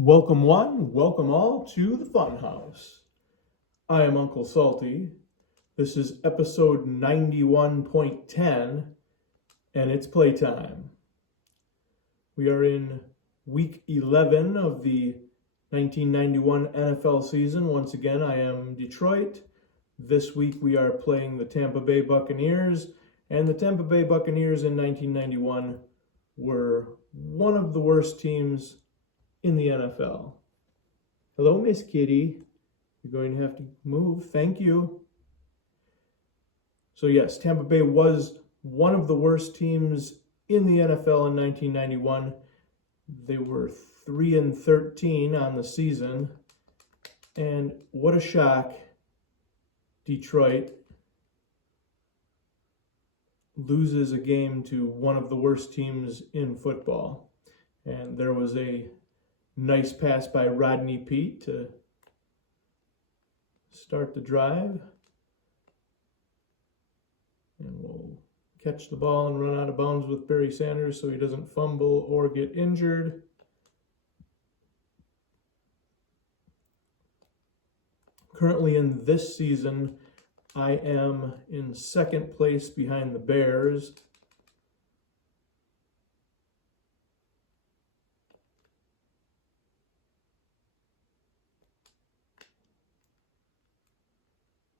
Welcome one, welcome all to the Funhouse. I am Uncle Salty. This is episode 91.10 and it's playtime. We are in week 11 of the 1991 NFL season. Once again, I am Detroit. This week we are playing the Tampa Bay Buccaneers, and the Tampa Bay Buccaneers in 1991 were one of the worst teams in the NFL. Hello, Miss Kitty. You're going to have to move. Thank you. So yes, Tampa Bay was one of the worst teams in the NFL in 1991. They were 3-13 on the season. And what a shock. Detroit loses a game to one of the worst teams in football. And there was a nice pass by Rodney Peete to start the drive. And we'll catch the ball and run out of bounds with Barry Sanders so he doesn't fumble or get injured. Currently in this season, I am in second place behind the Bears.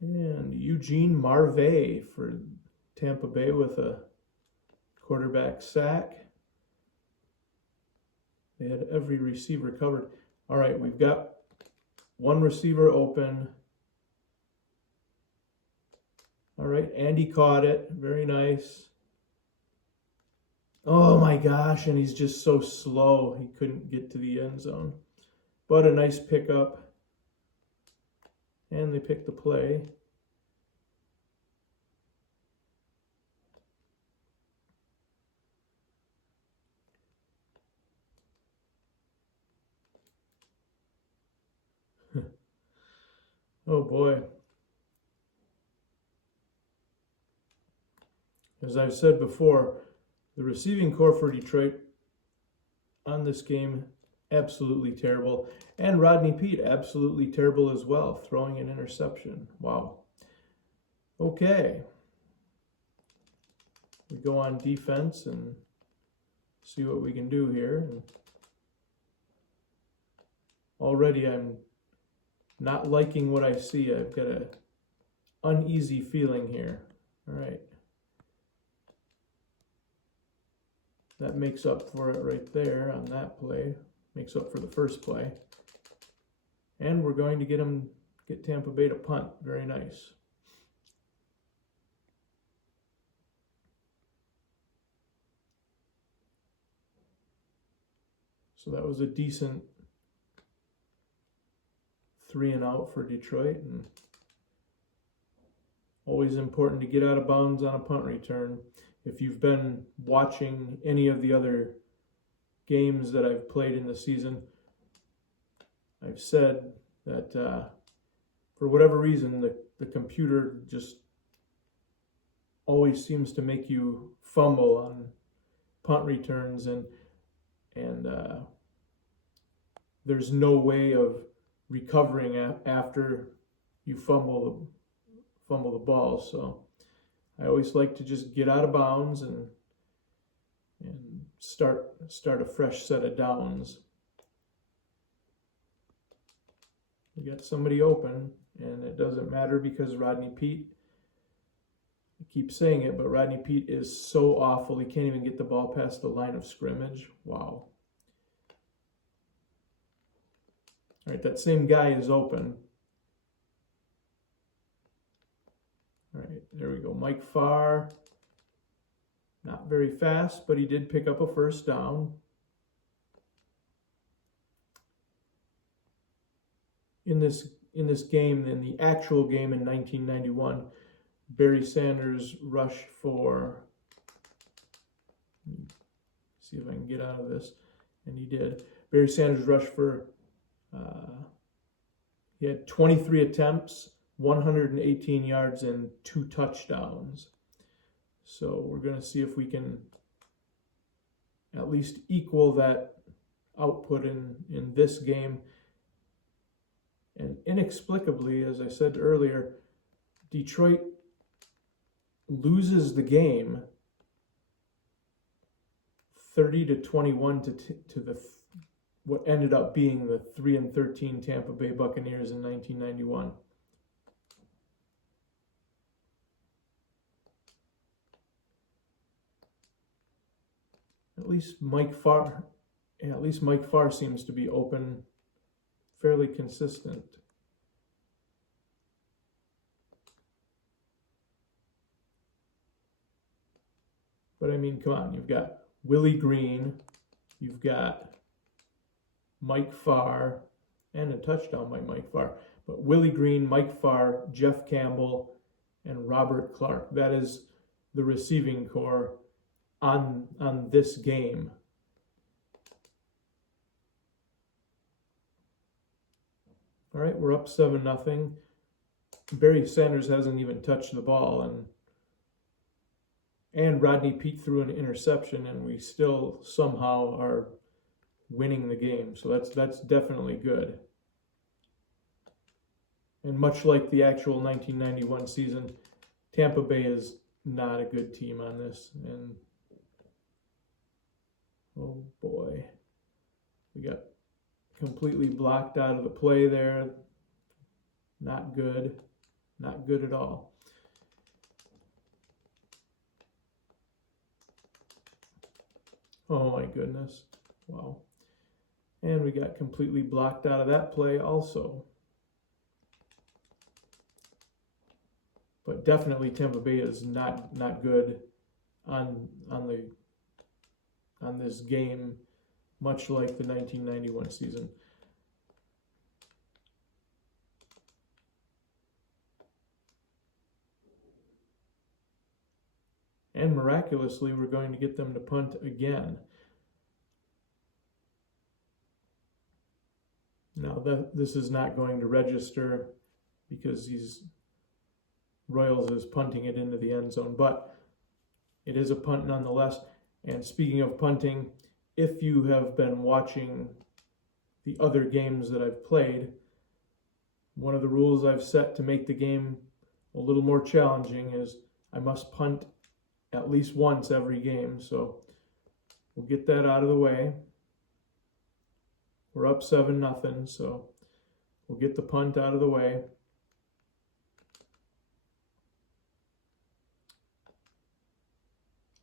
And Eugene Marvay for Tampa Bay with a quarterback sack. They had every receiver covered. All right, we've got one receiver open. All right, Andy caught it. Very nice. Oh my gosh, and he's just so slow. He couldn't get to the end zone. But a nice pickup. And they picked the play. Oh boy. As I've said before, the receiving core for Detroit on this game, absolutely terrible. And Rodney Peete, absolutely terrible as well, throwing an interception. Wow. Okay. We go on defense and see what we can do here. And already I'm not liking what I see. I've got an uneasy feeling here. All right. That makes up for it right there on that play. Makes up for the first play. And we're going to get Tampa Bay to punt. Very nice. So that was a decent 3-and-out for Detroit. And always important to get out of bounds on a punt return. If you've been watching any of the other games that I've played in the season, I've said that for whatever reason, the computer just always seems to make you fumble on punt returns, and there's no way of recovering after you fumble the ball. So I always like to just get out of bounds and start a fresh set of downs. We got somebody open, and it doesn't matter because Rodney Peete, I keep saying it, but Rodney Peete is so awful. He can't even get the ball past the line of scrimmage. Wow. All right, that same guy is open. All right, there we go. Mike Farr, not very fast, but he did pick up a first down. In this game, in the actual game in 1991, Barry Sanders rushed for, see if I can get out of this, and he did. Barry Sanders rushed for, he had 23 attempts, 118 yards, and 2 touchdowns. So we're going to see if we can at least equal that output in this game. And inexplicably, as I said earlier, Detroit loses the game 30-21 to the what ended up being the 3-13 Tampa Bay Buccaneers in 1991. At least Mike Farr seems to be open, fairly consistent. But I mean, come on, you've got Willie Green, you've got Mike Farr, and a touchdown by Mike Farr. But Willie Green, Mike Farr, Jeff Campbell, and Robert Clark. That is the receiving core on this game. All right, we're up 7-0. Barry Sanders hasn't even touched the ball, and Rodney Peete threw an interception, and we still somehow are winning the game. So that's definitely good. And much like the actual 1991 season, Tampa Bay is not a good team on this. And oh boy, we got completely blocked out of the play there. Not good. Not good at all. Oh my goodness. Wow. And we got completely blocked out of that play also. But definitely Tampa Bay is not good on this game, much like the 1991 season. And miraculously, we're going to get them to punt again. Now, this is not going to register because Royals is punting it into the end zone, but it is a punt nonetheless. And speaking of punting, if you have been watching the other games that I've played, one of the rules I've set to make the game a little more challenging is I must punt at least once every game. So we'll get that out of the way. We're up 7-0, so we'll get the punt out of the way.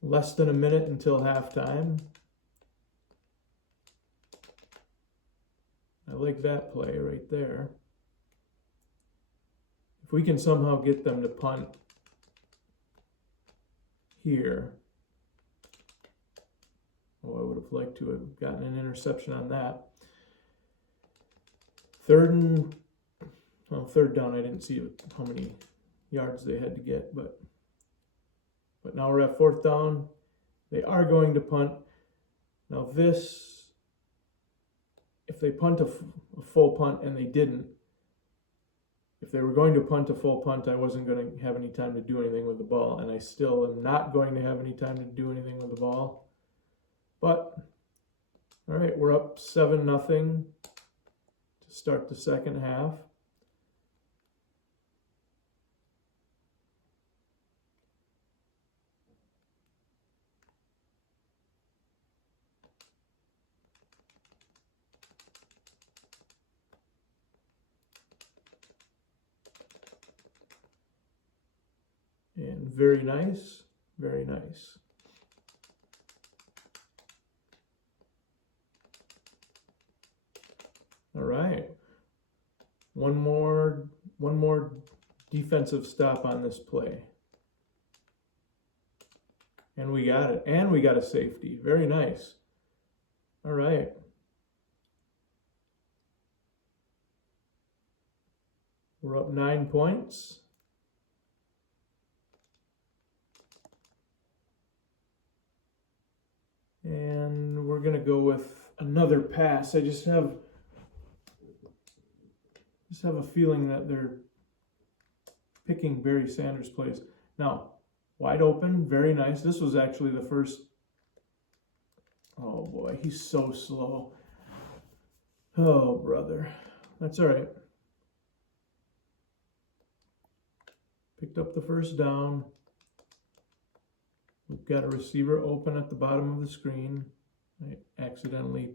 Less than a minute until halftime. I like that play right there. If we can somehow get them to punt here. Oh, I would have liked to have gotten an interception on that. Third down, I didn't see how many yards they had to get, but now we're at 4th down. They are going to punt. Now this, if they punt a full punt, and they didn't, if they were going to punt a full punt, I wasn't going to have any time to do anything with the ball, and I still am not going to have any time to do anything with the ball. But, all right, we're up 7-0 to start the second half. And very nice, very nice. All right. One more defensive stop on this play. And we got it. And we got a safety. Very nice. All right. We're up 9 points. And we're going to go with another pass. I just have a feeling that they're picking Barry Sanders plays. Now, wide open, very nice. This was actually the first. Oh boy, he's so slow. Oh, brother. That's all right. Picked up the first down. We've got a receiver open at the bottom of the screen. I accidentally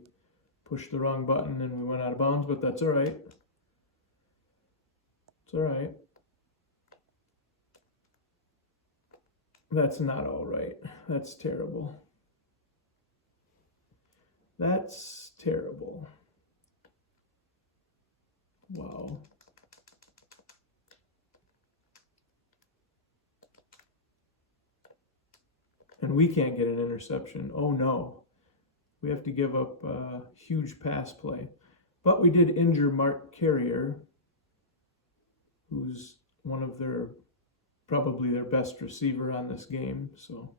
pushed the wrong button and we went out of bounds, but that's all right. It's all right. That's not all right. That's terrible. That's terrible. Wow. And we can't get an interception. Oh no. We have to give up a huge pass play. But we did injure Mark Carrier, who's one of their, probably their best receiver on this game. So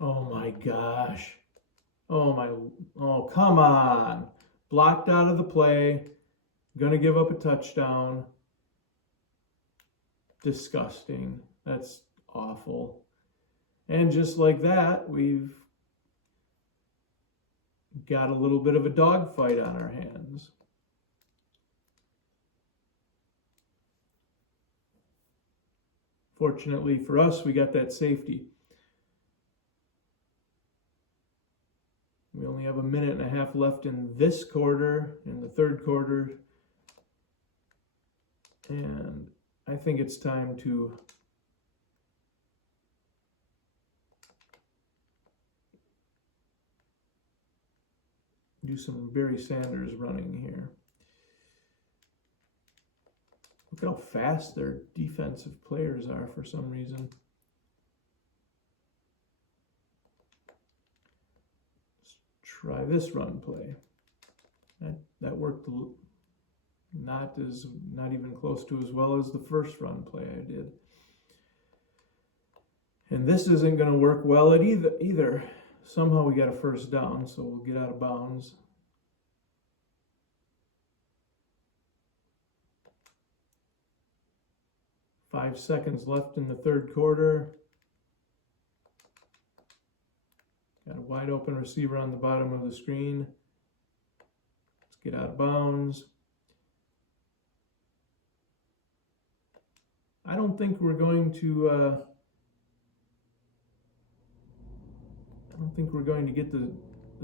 oh my gosh. Oh, come on. Blocked out of the play. Gonna give up a touchdown. Disgusting. That's awful. And just like that, we've got a little bit of a dogfight on our hands. Fortunately for us, we got that safety. We only have a minute and a half left in this quarter, in the third quarter. And I think it's time to do some Barry Sanders running here. Look how fast their defensive players are for some reason. Let's try this run play. That worked not even close to as well as the first run play I did. And this isn't going to work well at either. Somehow we got a first down, so we'll get out of bounds. Five seconds left in the third quarter. Got a wide open receiver on the bottom of the screen. Let's get out of bounds. I don't think we're going to get the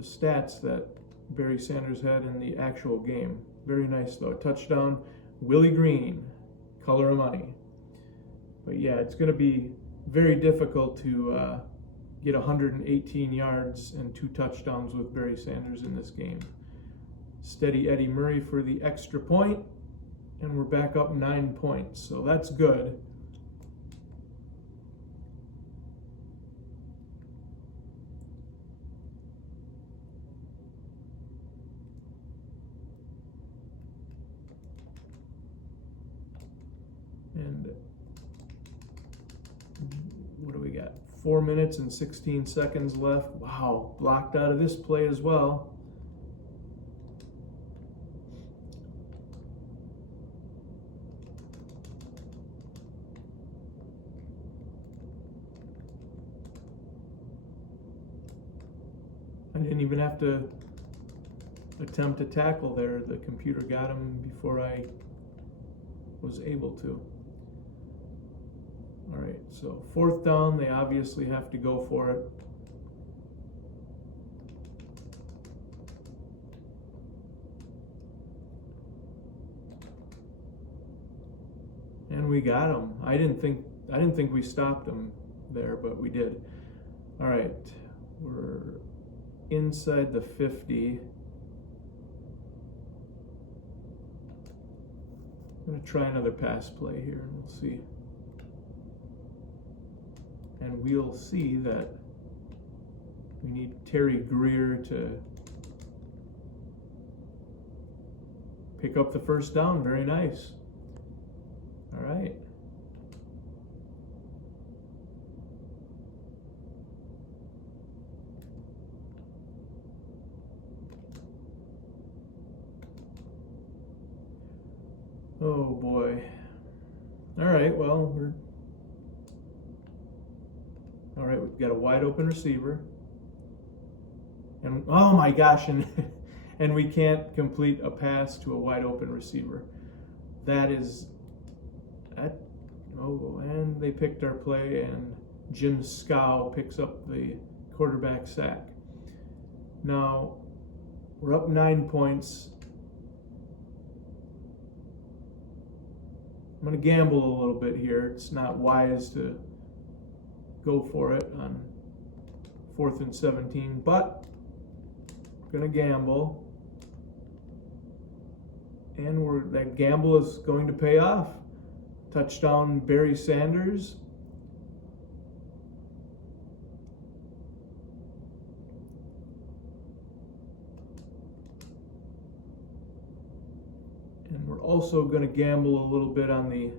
stats that Barry Sanders had in the actual game. Very nice though. Touchdown, Willie Green, color of money. But yeah, it's going to be very difficult to get 118 yards and 2 touchdowns with Barry Sanders in this game. Steady Eddie Murray for the extra point, and we're back up 9 points, so that's good. And what do we got? 4 minutes and 16 seconds left. Wow, blocked out of this play as well. I didn't even have to attempt a tackle there. The computer got him before I was able to. All right, so 4th down, they obviously have to go for it. And we got him. I didn't think we stopped him there, but we did. All right, we're inside the 50. I'm going to try another pass play here, and we'll see. And we'll see that we need Terry Greer to pick up the first down. Very nice. All right. Oh boy. All right, well, All right, we've got a wide open receiver. And oh my gosh, and we can't complete a pass to a wide open receiver. That. Oh, and they picked our play, and Jim Scow picks up the quarterback sack. Now, we're up 9 points. I'm going to gamble a little bit here. It's not wise to go for it on 4th and 17, but I'm going to gamble. And that gamble is going to pay off. Touchdown, Barry Sanders. And we're also going to gamble a little bit on the...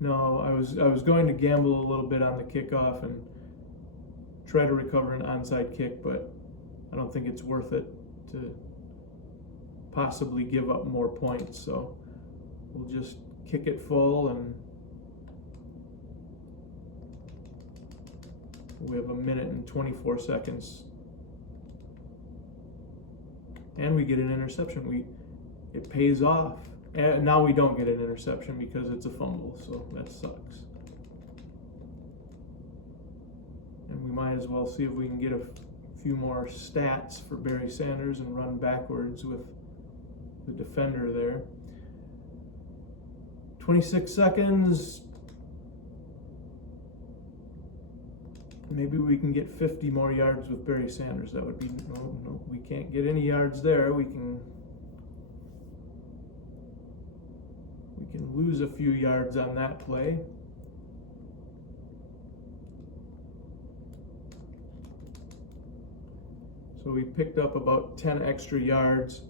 No, I was going to gamble a little bit on the kickoff and try to recover an onside kick, but I don't think it's worth it to possibly give up more points. So we'll just kick it full, and we have 1 minute and 24 seconds. And we get an interception. It pays off. And now we don't get an interception because it's a fumble, so that sucks. And we might as well see if we can get a few more stats for Barry Sanders and run backwards with the defender there. 26 seconds. Maybe we can get 50 more yards with Barry Sanders. That would be, no, we can't get any yards there. We can lose a few yards on that play. So we picked up about 10 extra yards.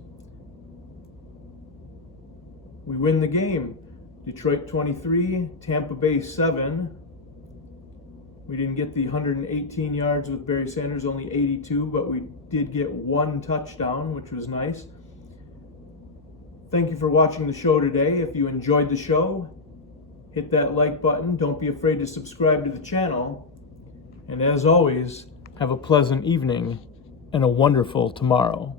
We win the game. Detroit 23, Tampa Bay 7. We didn't get the 118 yards with Barry Sanders, only 82, but we did get 1 touchdown, which was nice. Thank you for watching the show today. If you enjoyed the show, hit that like button. Don't be afraid to subscribe to the channel. And as always, have a pleasant evening and a wonderful tomorrow.